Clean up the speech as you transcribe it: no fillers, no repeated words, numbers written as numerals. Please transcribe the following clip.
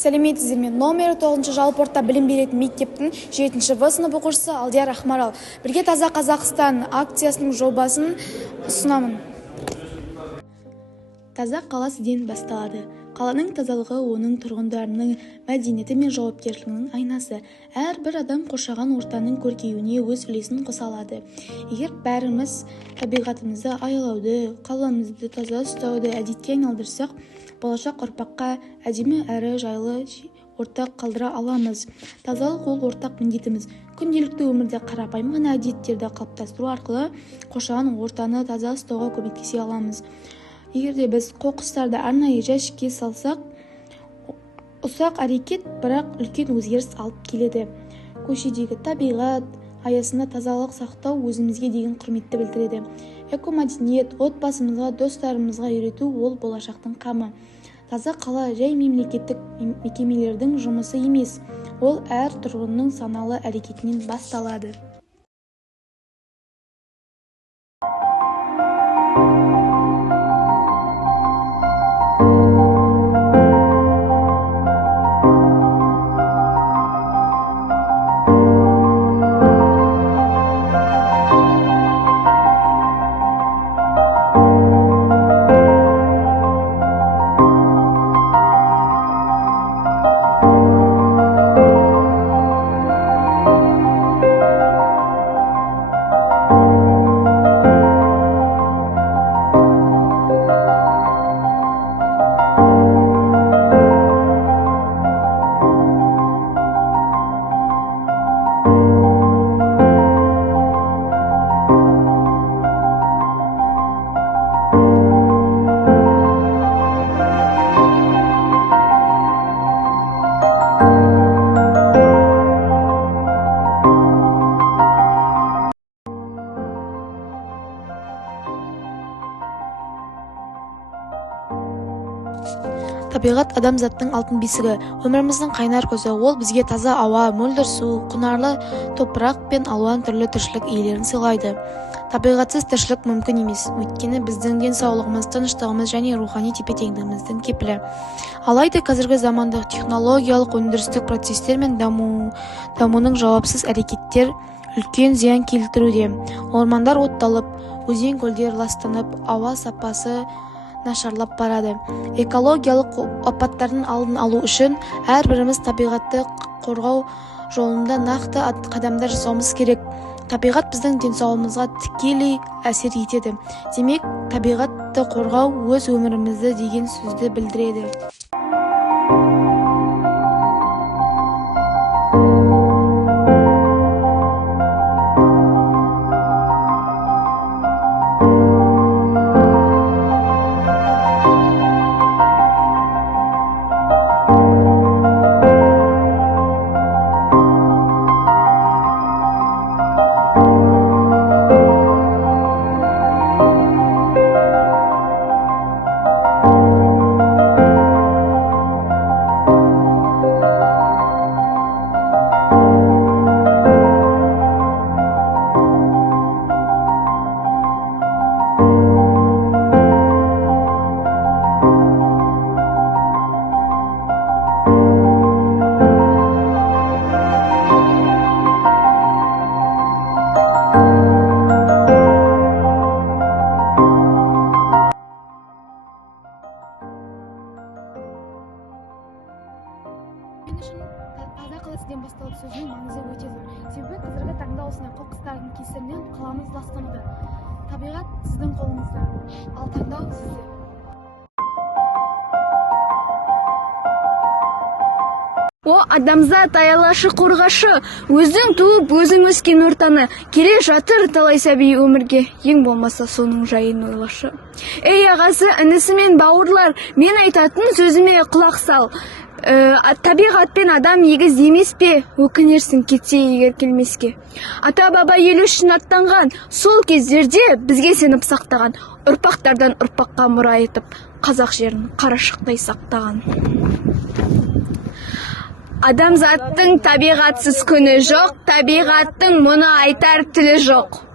Сәлеметсіздер, номері 9 жалпы орта білім беретін мектептің 7-ші В сынып оқушысы Алдияр Ахмарал. Бірге таза Қазақстан акциясының жобасын ұсынамын. Таза қала сізден басталады. Қаланың тазалығы оның тұрғындарының мәдениеті мен жауапкершілігінің айнасы. Әрбір адам қоршаған ортаның көркеюіне өз үлесін қоса алады. Егер бәріміз табиғатымызды аялауды, қаламызды таза ұстауды әдетке айналдырсақ, болашақ ұрпаққа әдемі әрі жайлы ортақ қалдыра аламыз. Тазалық ол ортақ міндетіміз. Күнделікті өмірде қарапайым ғана әдеттерді қалыптастыру арқылы қоршаған ортаны таза ұстауға көмектесе аламыз. Егерде біз қоқыстарды арнайы жәшікке салсақ, ұсақ әрекет, бірақ үлкен өзгеріс алып келеді. Көшедегі табиғат аясында тазалық сақтау өзімізге деген құрметті білдіреді. Экомәдениет отбасымызға, достарымызға үйрету ол болашақтың қамы. Таза қала жай мемлекеттік мекемелердің жұмысы емес, ол әр тұрғынның саналы әрекетінен басталады. Табиғат адамзаттың алтын бесігі, өміріміздің қайнар көзі. Ол бізге таза ауа, мөлдір су, құнарлы топырақ пен алуан түрлі тіршілік иелерін сыйлайды. Табиғатсыз тіршілік мүмкін емес, өйткені біздің денсаулығымыз, тыныштығымыз және рухани тепе-теңдігіміздің кепілі. Алайда қазіргі замандық технологиялық өндірістік процестер мен дамуының жауапсыз әрекеттер үлкен зиян келтіруде. Ормандар отталып, өзен-көлдер ластанып, ауа сапасы нашарлап барады. Экологиялық апаттардың алдын алу үшін әрбіріміз табиғатты қорғау жолында нақты қадамдар жасауымыз керек. Табиғат біздің денсаулығымызға тікелей әсер етеді. Демек, табиғатты қорғау өз өмірімізді деген сөзді білдіреді. Таза қала сізден басталады сөзінің маңызы өте зор. Себебі қазіргі таңда осындай қоқыстардың кесірінен қаламыз ластануда. Табиғат сіздің қолыңызда, ал таңдау сізде. О, адамзат аялашы қорғашы, өзің туып, өзің өскен ортаны, келе жатыр талай сәби өмірге, ең болмаса соның жайын ойлашы. Ей ағасы, інісі мен бауырлар, мен айтатын сөзіме құлақ сал. Табиғат пен адам егіз емес пе, өкінерсің кетсе егер келмеске. Ата-баба ел үшін аттанған, сол кездерде бізге сеніп сақтаған, ұрпақтардан ұрпаққа мұра етіп, қазақ жерін қарашықтай сақтаған. Адамзаттың табиғатсыз күні жоқ, табиғаттың мұны айтар тілі жоқ.